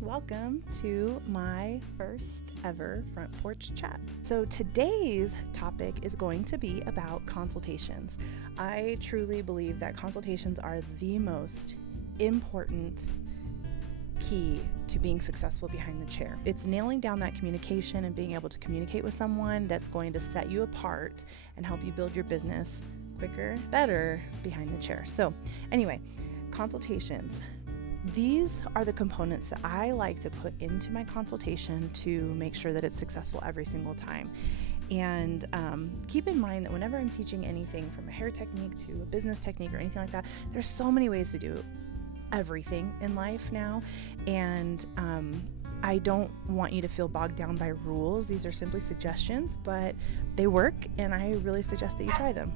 Welcome to my first ever front porch chat. So today's topic is going to be about consultations. I truly believe that consultations are the most important key to being successful behind the chair. It's nailing down that communication and being able to communicate with someone that's going to set you apart and help you build your business quicker, better behind the chair. So anyway, consultations. These are the components that I like to put into my consultation to make sure that it's successful every single time. And keep in mind that whenever I'm teaching anything from a hair technique to a business technique or anything like that, there's so many ways to do everything in life now. And I don't want you to feel bogged down by rules. These are simply suggestions, but they work, and I really suggest that you try them.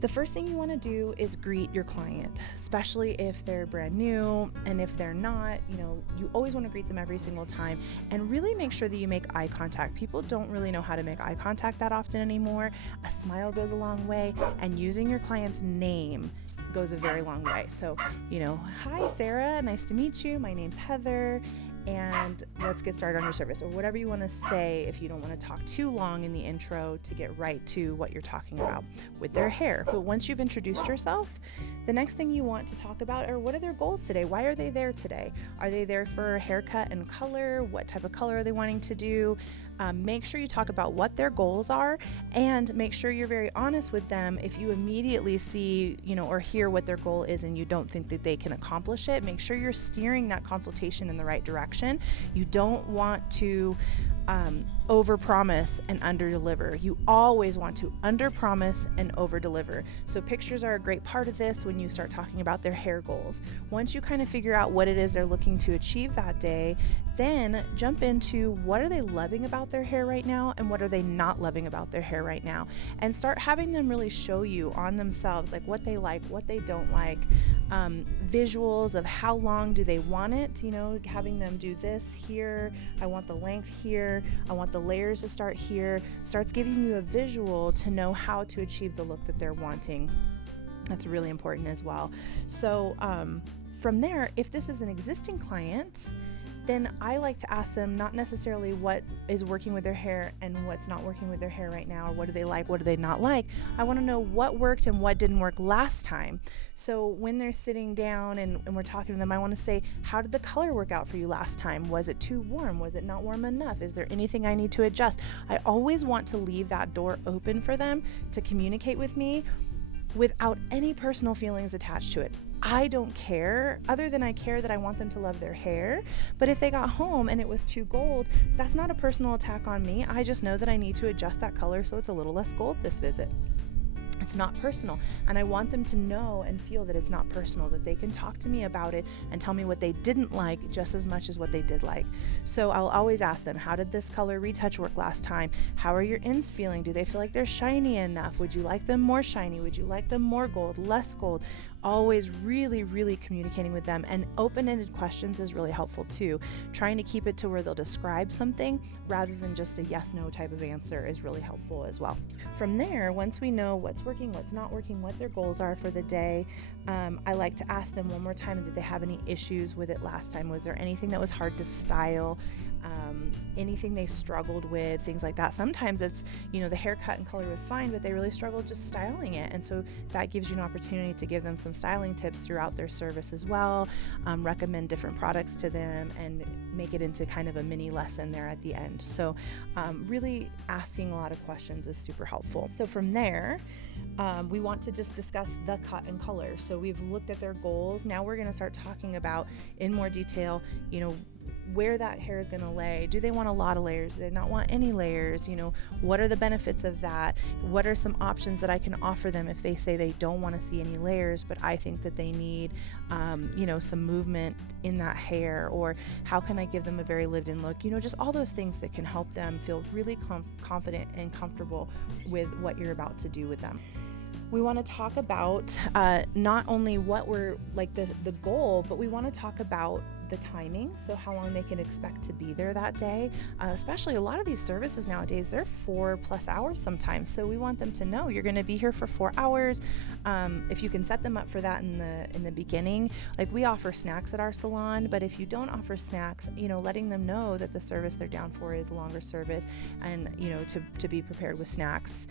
The first thing you want to do is greet your client, especially if they're brand new, and if they're not, you always want to greet them every single time, and really make sure that you make eye contact. People don't really know how to make eye contact that often anymore. A smile goes a long way, and using your client's name goes a very long way. So, hi Sarah, nice to meet you. My name's Heather, and let's get started on your service, or whatever you want to say if you don't want to talk too long in the intro to get right to what you're talking about with their hair. So once you've introduced yourself, the next thing you want to talk about are what are their goals today? Why are they there today? Are they there for a haircut and color? What type of color are they wanting to do? Make sure you talk about what their goals are, and make sure you're very honest with them. If you immediately see, or hear what their goal is and you don't think that they can accomplish it, make sure you're steering that consultation in the right direction. You don't want to overpromise and underdeliver. You always want to underpromise and overdeliver. So pictures are a great part of this when you start talking about their hair goals. Once you kind of figure out what it is they're looking to achieve that day, then jump into what are they loving about their hair right now and what are they not loving about their hair right now, and start having them really show you on themselves like what they like, what they don't like, visuals of how long do they want it, having them do this here, I want the length here, I want the layers to start here, starts giving you a visual to know how to achieve the look that they're wanting. That's really important as well. So from there, if this is an existing client, then I like to ask them not necessarily what is working with their hair and what's not working with their hair right now, or what do they like, what do they not like. I want to know what worked and what didn't work last time. So when they're sitting down and we're talking to them, I want to say, how did the color work out for you last time? Was it too warm? Was it not warm enough? Is there anything I need to adjust? I always want to leave that door open for them to communicate with me without any personal feelings attached to it. I don't care, other than I care that I want them to love their hair. But if they got home and it was too gold, that's not a personal attack on me. I just know that I need to adjust that color so it's a little less gold this visit. It's not personal, and I want them to know and feel that it's not personal, that they can talk to me about it and tell me what they didn't like just as much as what they did like. So I'll always ask them, how did this color retouch work last time? How are your ends feeling? Do they feel like they're shiny enough? Would you like them more shiny? Would you like them more gold, less gold? Always really, really communicating with them, and open-ended questions is really helpful too. Trying to keep it to where they'll describe something rather than just a yes-no type of answer is really helpful as well. From there, once we know what's working, what's not working, what their goals are for the day, I like to ask them one more time, did they have any issues with it last time? Was there anything that was hard to style? Anything they struggled with, things like that. Sometimes it's, the haircut and color was fine, but they really struggled just styling it. And so that gives you an opportunity to give them some styling tips throughout their service as well, recommend different products to them, and make it into kind of a mini lesson there at the end. So really asking a lot of questions is super helpful. So from there, we want to just discuss the cut and color. So we've looked at their goals. Now we're going to start talking about in more detail, where that hair is going to lay. Do they want a lot of layers? Do they not want any layers? What are the benefits of that? What are some options that I can offer them if they say they don't want to see any layers, but I think that they need, some movement in that hair? Or how can I give them a very lived-in look? Just all those things that can help them feel really confident and comfortable with what you're about to do with them. We want to talk about not only what we're like the goal, but we want to talk about the timing, so how long they can expect to be there that day. Especially a lot of these services nowadays, they're 4+ hours sometimes, so we want them to know you're going to be here for 4 hours. If you can set them up for that in the beginning, like we offer snacks at our salon, but if you don't offer snacks, letting them know that the service they're down for is a longer service, and to be prepared with snacks.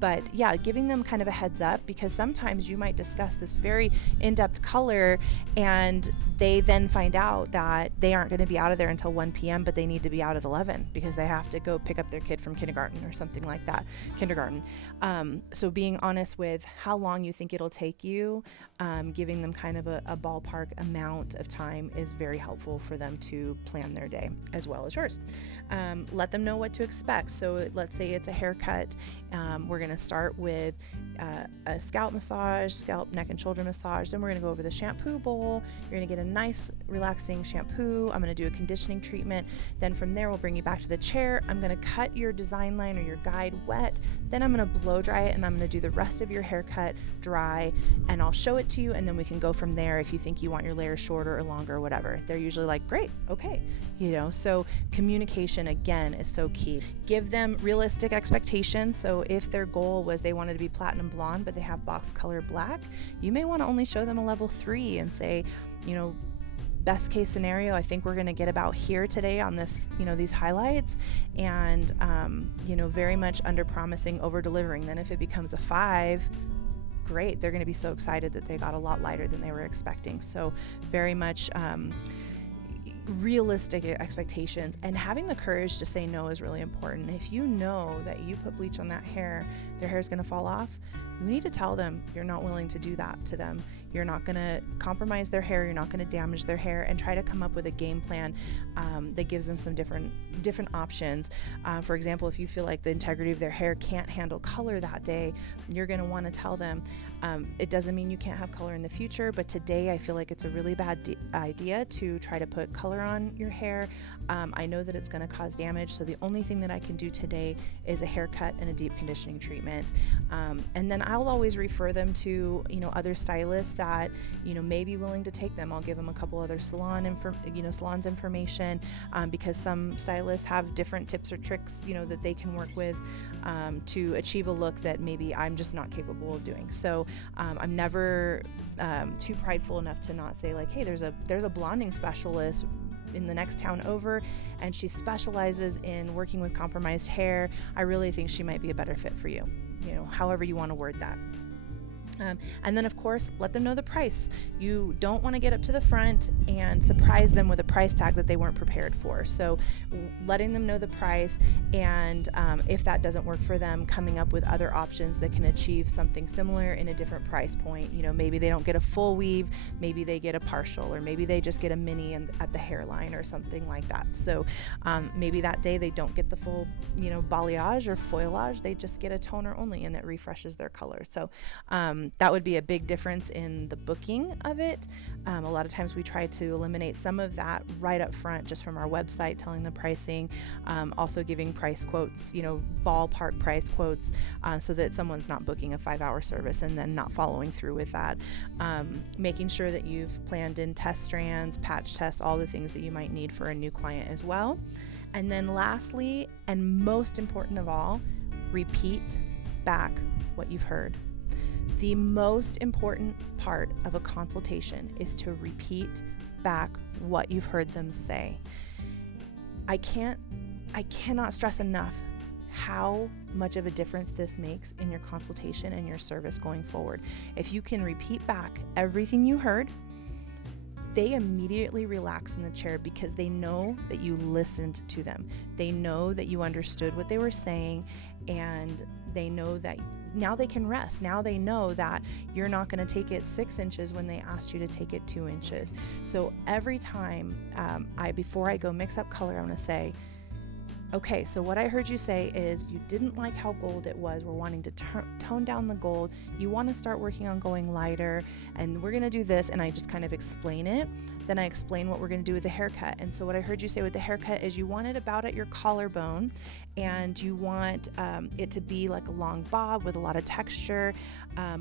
But yeah, giving them kind of a heads up, because sometimes you might discuss this very in-depth color and they then find out that they aren't going to be out of there until 1 p.m., but they need to be out at 11 because they have to go pick up their kid from kindergarten or something like that, So being honest with how long you think it'll take you, giving them kind of a ballpark amount of time is very helpful for them to plan their day as well as yours. Let them know what to expect. So let's say it's a haircut. We're going to start with a scalp massage, scalp, neck, and shoulder massage. Then we're going to go over the shampoo bowl. You're going to get a nice, relaxing shampoo. I'm going to do a conditioning treatment. Then from there, we'll bring you back to the chair. I'm going to cut your design line or your guide wet. Then I'm going to blow dry it, and I'm going to do the rest of your haircut dry, and I'll show it to you, and then we can go from there if you think you want your layers shorter or longer or whatever. They're usually like, great, okay. So communication, again, is so key. Give them realistic expectations. So if their goal was they wanted to be platinum blonde, but they have box color black, you may want to only show them a level 3 and say, best case scenario, I think we're going to get about here today on this, these highlights, and, very much under promising, over delivering. Then if it becomes a 5, great. They're going to be so excited that they got a lot lighter than they were expecting. So very much, realistic expectations, and having the courage to say no is really important. If you know that you put bleach on that hair, their hair is going to fall off, you need to tell them you're not willing to do that to them. You're not going to compromise their hair. You're not going to damage their hair, and try to come up with a game plan that gives them some different options. For example, if you feel like the integrity of their hair can't handle color that day, you're going to want to tell them, it doesn't mean you can't have color in the future, but today I feel like it's a really bad idea to try to put color on your hair. I know that it's going to cause damage, so the only thing that I can do today is a haircut and a deep conditioning treatment. And then I'll always refer them to other stylists that may be willing to take them. I'll give them a couple other salons information, because some stylists have different tips or tricks that they can work with to achieve a look that maybe I'm just not capable of doing. So I'm never too prideful enough to not say, like, hey, there's a blonding specialist in the next town over, and she specializes in working with compromised hair. I really think she might be a better fit for you, however you want to word that. And then, of course, let them know the price. You don't want to get up to the front and surprise them with a price tag that they weren't prepared for. So letting them know the price, and if that doesn't work for them, coming up with other options that can achieve something similar in a different price point. Maybe they don't get a full weave, maybe they get a partial, or maybe they just get a mini at the hairline or something like that. So maybe that day they don't get the full, balayage or foilage, they just get a toner only, and that refreshes their color. So that would be a big difference in the booking of it. A lot of times we try to eliminate some of that right up front, just from our website, telling the pricing, also giving price quotes, ballpark price quotes, so that someone's not booking a 5-hour service and then not following through with that. Making sure that you've planned in test strands, patch tests, all the things that you might need for a new client as well. And then lastly, and most important of all, repeat back what you've heard. The most important part of a consultation is to repeat back what you've heard them say. I cannot stress enough how much of a difference this makes in your consultation and your service going forward. If you can repeat back everything you heard, they immediately relax in the chair, because they know that you listened to them. They know that you understood what they were saying, and they know that now they can rest. Now they know that you're not going to take it 6 inches when they asked you to take it 2 inches. So every time before I go mix up color, I'm going to say, Okay, so what I heard you say is you didn't like how gold it was. We're wanting to tone down the gold. You want to start working on going lighter, and we're going to do this, and I just kind of explain it. Then I explain what we're going to do with the haircut. And so what I heard you say with the haircut is you want it about at your collarbone, and you want it to be like a long bob with a lot of texture,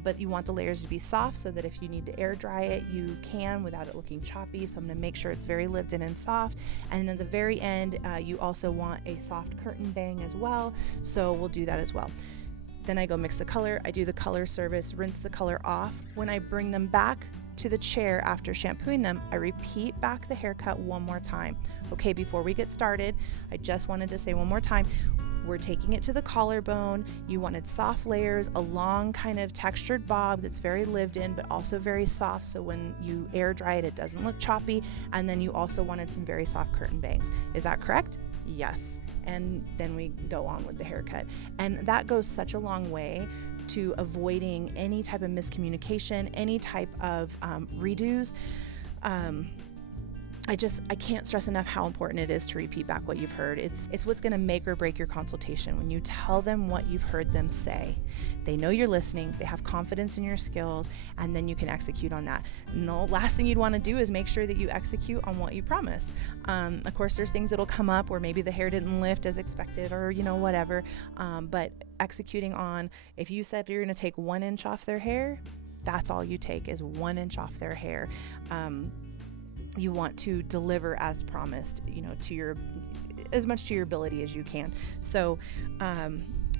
but you want the layers to be soft so that if you need to air dry it, you can without it looking choppy. So I'm going to make sure it's very lived in and soft. And then at the very end, you also want a soft curtain bang as well, so we'll do that as well. Then I go mix the color, I do the color service, rinse the color off. When I bring them back to the chair after shampooing them, I repeat back the haircut one more time. Okay, before we get started, I just wanted to say one more time, we're taking it to the collarbone. You wanted soft layers, a long kind of textured bob that's very lived in, but also very soft, so when you air dry it, it doesn't look choppy. And then you also wanted some very soft curtain bangs. Is that correct? Yes. And then we go on with the haircut. And that goes such a long way to avoiding any type of miscommunication, any type of redos. I can't stress enough how important it is to repeat back what you've heard. It's what's going to make or break your consultation. When you tell them what you've heard them say, they know you're listening, they have confidence in your skills, and then you can execute on that. And the last thing you'd want to do is make sure that you execute on what you promised. Of course, there's things that'll come up where maybe the hair didn't lift as expected, or whatever. But executing on, if you said you're going to take 1 inch off their hair, that's all you take is 1 inch off their hair. You want to deliver as promised, to as much to your ability as you can. So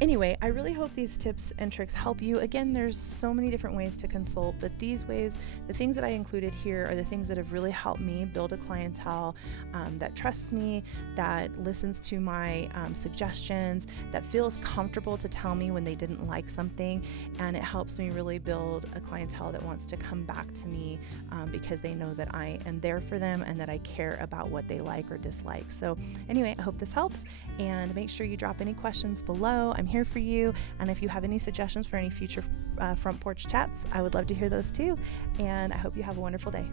anyway, I really hope these tips and tricks help you. Again, there's so many different ways to consult, but these ways, the things that I included here are the things that have really helped me build a clientele that trusts me, that listens to my suggestions, that feels comfortable to tell me when they didn't like something, and it helps me really build a clientele that wants to come back to me because they know that I am there for them and that I care about what they like or dislike. So anyway, I hope this helps, and make sure you drop any questions below. I'm here for you, and if you have any suggestions for any future front porch chats, I would love to hear those too. And I hope you have a wonderful day.